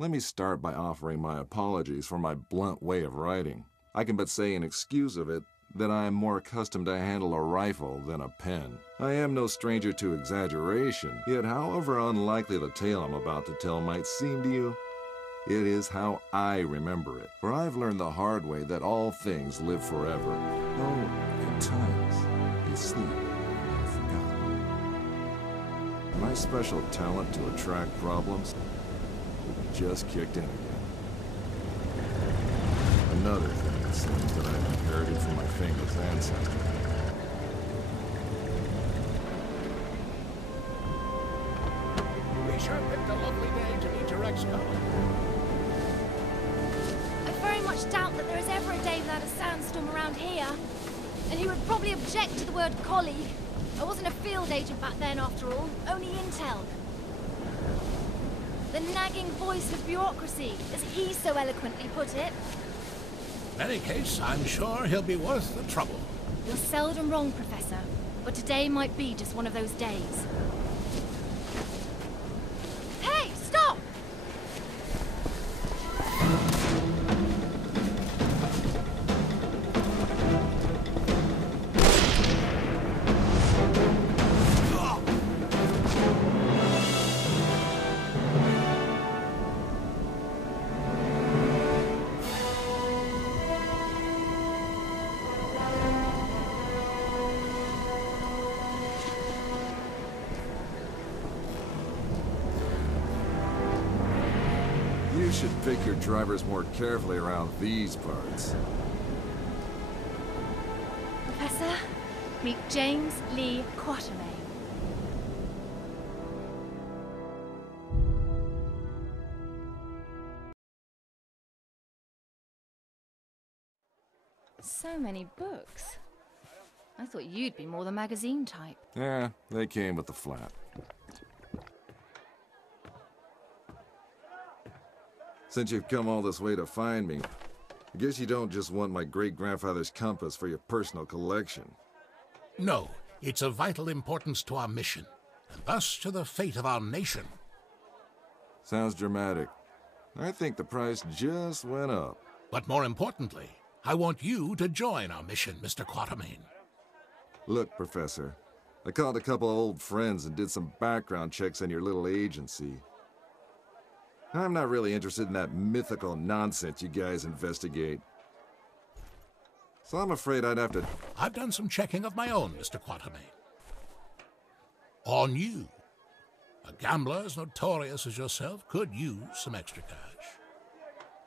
Let me start by offering my apologies for my blunt way of writing. I can but say in excuse of it that I am more accustomed to handle a rifle than a pen. I am no stranger to exaggeration, yet however unlikely the tale I'm about to tell might seem to you, it is how I remember it. For I've learned the hard way that all things live forever, though at times they sleep and are forgotten. My special talent to attract problems just kicked in again. Another thing, it seems, that I've inherited from my famous ancestor. We sure picked a lovely day to meet your ex-colleague. I very much doubt that there is ever a day without a sandstorm around here. And he would probably object to the word colleague. I wasn't a field agent back then, after all. Only intel. The nagging voice of bureaucracy, as he so eloquently put it. In any case, I'm sure he'll be worth the trouble. You're seldom wrong, Professor. But today might be just one of those days. Hey, stop! You should pick your drivers more carefully around these parts. Professor, meet James Lee Quatermain. So many books. I thought you'd be more the magazine type. Yeah, they came with the flat. Since you've come all this way to find me, I guess you don't just want my great-grandfather's compass for your personal collection. No, it's of vital importance to our mission, and thus to the fate of our nation. Sounds dramatic. I think the price just went up. But more importantly, I want you to join our mission, Mr. Quatermain. Look, Professor, I called a couple of old friends and did some background checks on your little agency. I'm not really interested in that mythical nonsense you guys investigate. So I'm afraid I'd have to... I've done some checking of my own, Mr. Quatermain. On you. A gambler as notorious as yourself could use some extra cash.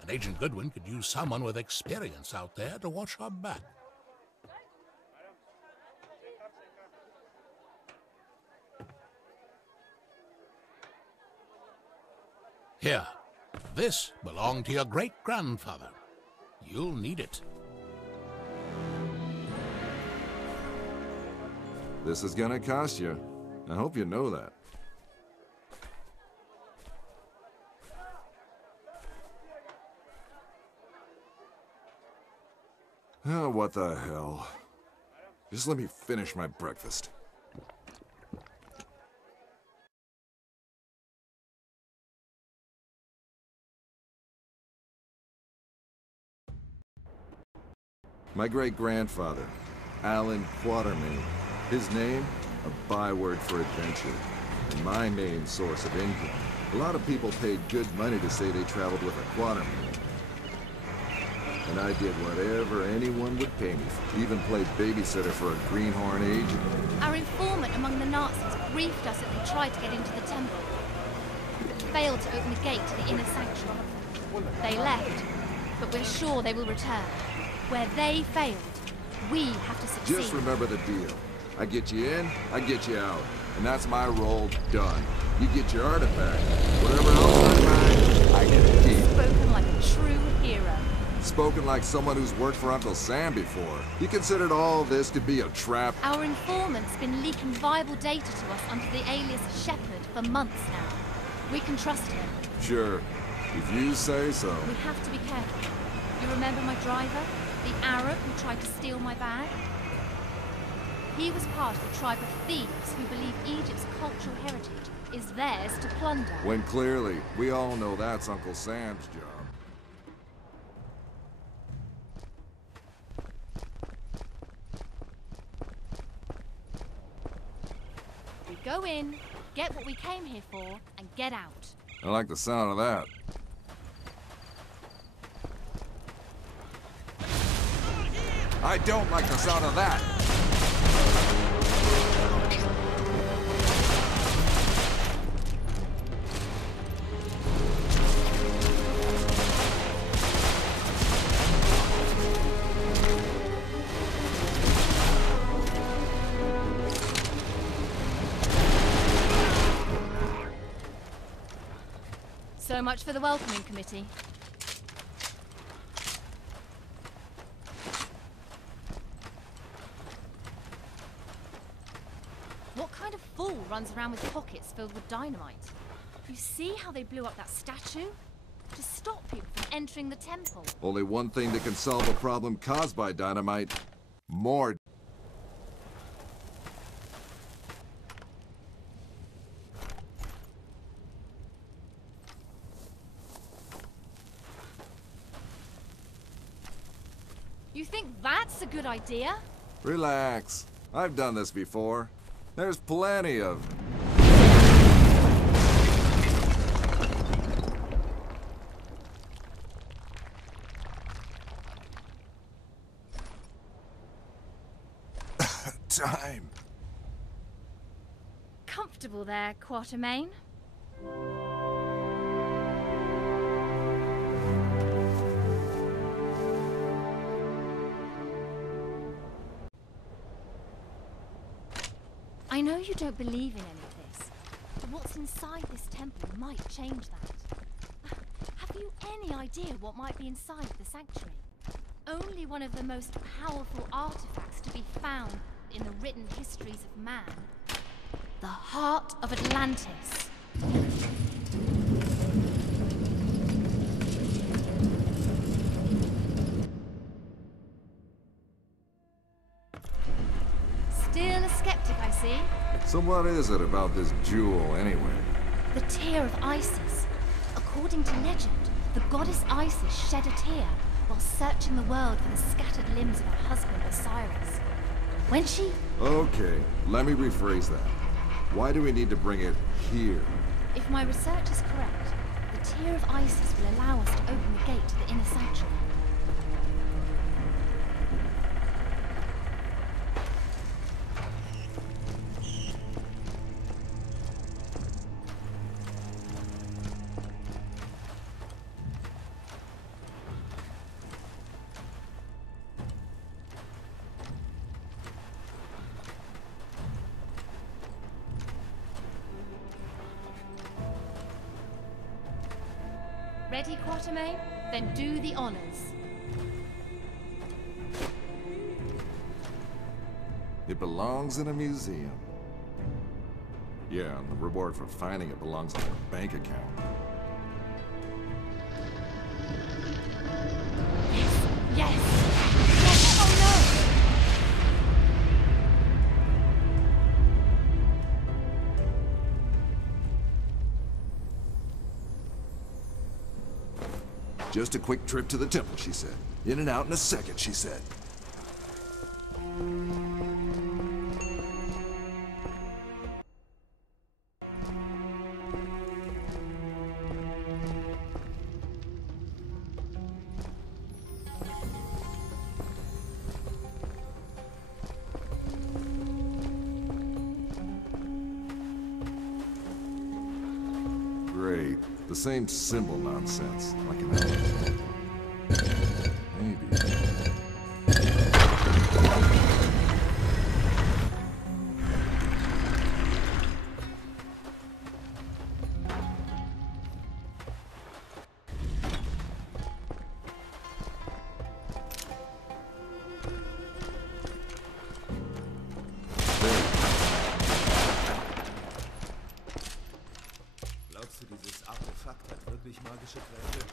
And Agent Goodwin could use someone with experience out there to watch her back. Here, this belonged to your great-grandfather. You'll need it. This is gonna cost you. I hope you know that. Oh, what the hell. Just let me finish my breakfast. My great-grandfather, Lee Quatermain. His name, a byword for adventure, and my main source of income. A lot of people paid good money to say they traveled with a Quatermain. And I did whatever anyone would pay me for. Even played babysitter for a greenhorn agent. Our informant among the Nazis briefed us that they tried to get into the temple, but failed to open the gate to the inner sanctuary. They left, but we're sure they will return. Where they failed, we have to succeed. Just remember the deal. I get you in, I get you out. And that's my role done. You get your artifact. Whatever else I find, I get to keep. Spoken like a true hero. Spoken like someone who's worked for Uncle Sam before. You considered all this to be a trap? Our informant's been leaking viable data to us under the alias Shepherd for months now. We can trust him. Sure. If you say so. We have to be careful. You remember my driver? The Arab who tried to steal my bag? He was part of a tribe of thieves who believe Egypt's cultural heritage is theirs to plunder. When clearly, we all know that's Uncle Sam's job. We go in, get what we came here for, and get out. I like the sound of that. I don't like the sound of that! So much for the welcoming committee. What kind of fool runs around with pockets filled with dynamite? You see how they blew up that statue? To stop people from entering the temple. Only one thing that can solve a problem caused by dynamite. More. You think that's a good idea? Relax. I've done this before. There's plenty of... time. Comfortable there, Quatermain? I know you don't believe in any of this, but what's inside this temple might change that. Have you any idea what might be inside the sanctuary? Only one of the most powerful artifacts to be found in the written histories of man. The Heart of Atlantis. Still a skeptic, I see. So what is it about this jewel, anyway? The tear of Isis. According to legend, the goddess Isis shed a tear while searching the world for the scattered limbs of her husband Osiris. When she... Okay, let me rephrase that. Why do we need to bring it here? If my research is correct, the tear of Isis will allow us to open the gate to the inner sanctuary. Ready, Quatermain? Then do the honors. It belongs in a museum. Yeah, and the reward for finding it belongs in a bank account. Yes! Yes! Yes! Oh no! Just a quick trip to the temple, she said. In and out in a second, she said. Great. The same symbol nonsense, like an elephant. Maybe. Glaubst du, dieses Artefakt hat wirklich magische Kräfte?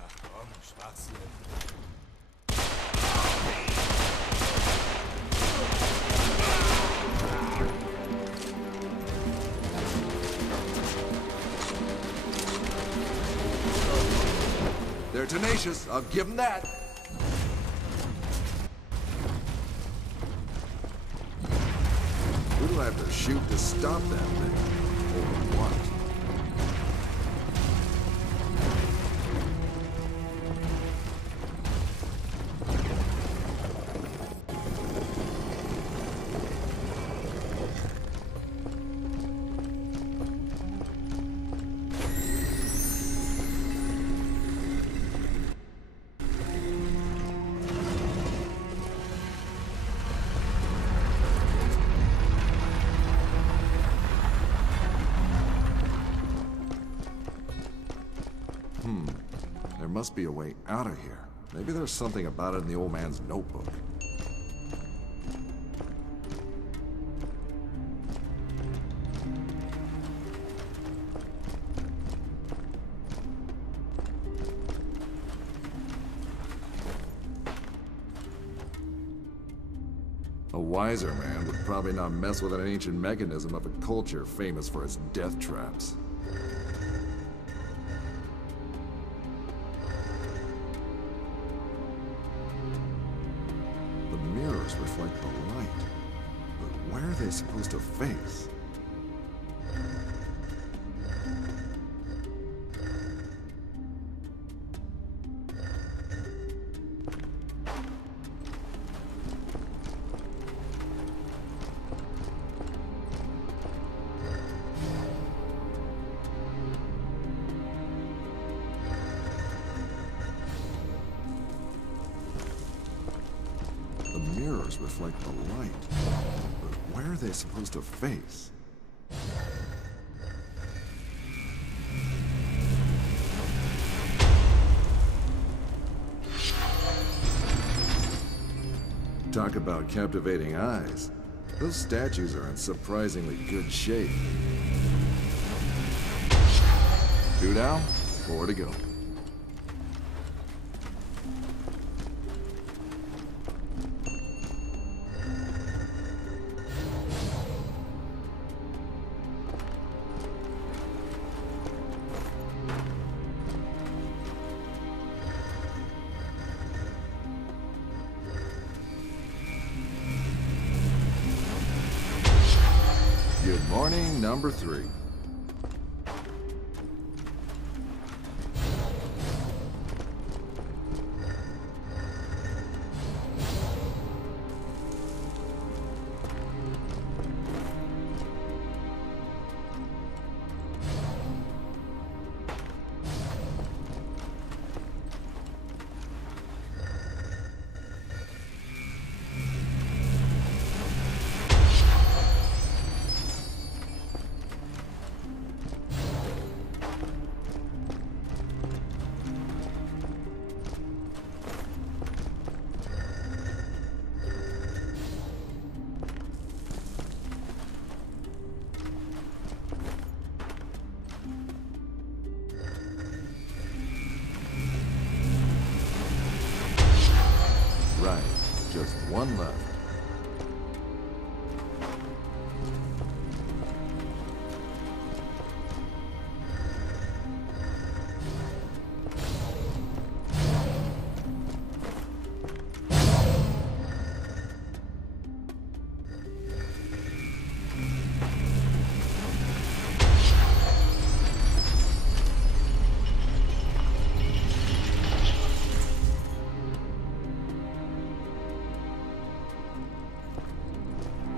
Ach komm, Schwachsinn. tenacious, I'll give them that. Who do I have to shoot to stop that thing? Or what? There must be a way out of here. Maybe there's something about it in the old man's notebook. A wiser man would probably not mess with an ancient mechanism of a culture famous for its death traps. Reflect the light, but where are they supposed to face? Mirrors reflect the light, but where are they supposed to face? Talk about captivating eyes. Those statues are in surprisingly good shape. 2 down, 4 to go. Good morning, number 3. Right, just one left.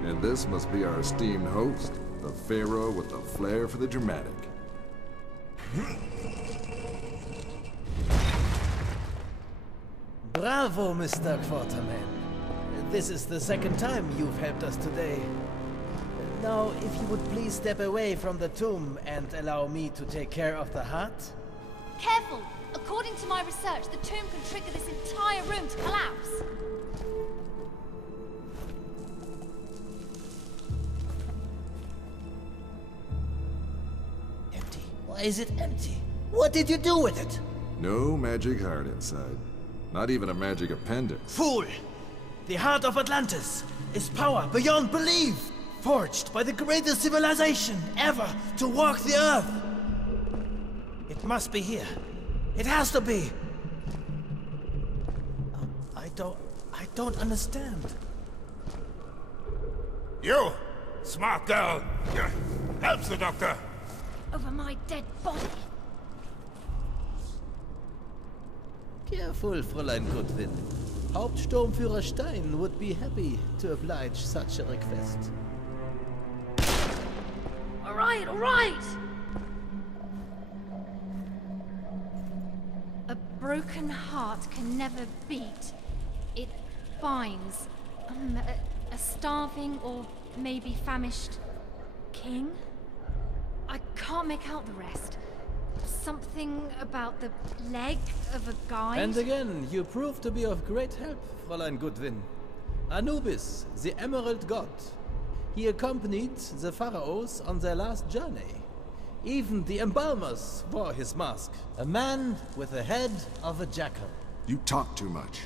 And this must be our esteemed host, the Pharaoh with the flair for the dramatic. Bravo, Mr. Quatermain. This is the second time you've helped us today. Now, if you would please step away from the tomb and allow me to take care of the heart? Careful! According to my research, the tomb can trigger this entire room to collapse. Empty? Why is it empty? What did you do with it? No magic heart inside. Not even a magic appendix. Fool! The Heart of Atlantis is power beyond belief, forged by the greatest civilization ever to walk the earth. It must be here. It has to be. I don't understand. You, smart girl, help the doctor. Over my dead body. Careful, Fräulein Goodwin. Hauptsturmführer Stein would be happy to oblige such a request. All right, all right! A broken heart can never beat. It binds. A starving or maybe famished king? I can't make out the rest. Something about the leg of a guide? And again, you prove to be of great help, Fräulein Goodwin. Anubis, the Emerald God. He accompanied the pharaohs on their last journey. Even the embalmers wore his mask. A man with the head of a jackal. You talk too much.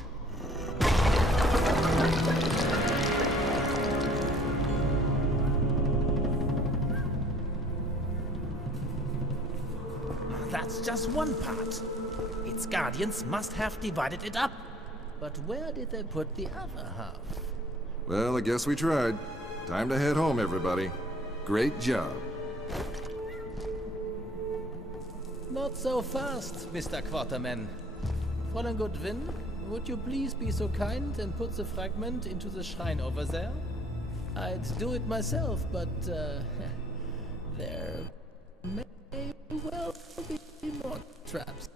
That's just one part. Its guardians must have divided it up. But where did they put the other half? Well, I guess we tried. Time to head home, everybody. Great job. Not so fast, Mr. Quatermain. Fräulein Goodwin, would you please be so kind and put the fragment into the shrine over there? I'd do it myself, but there may well be more traps.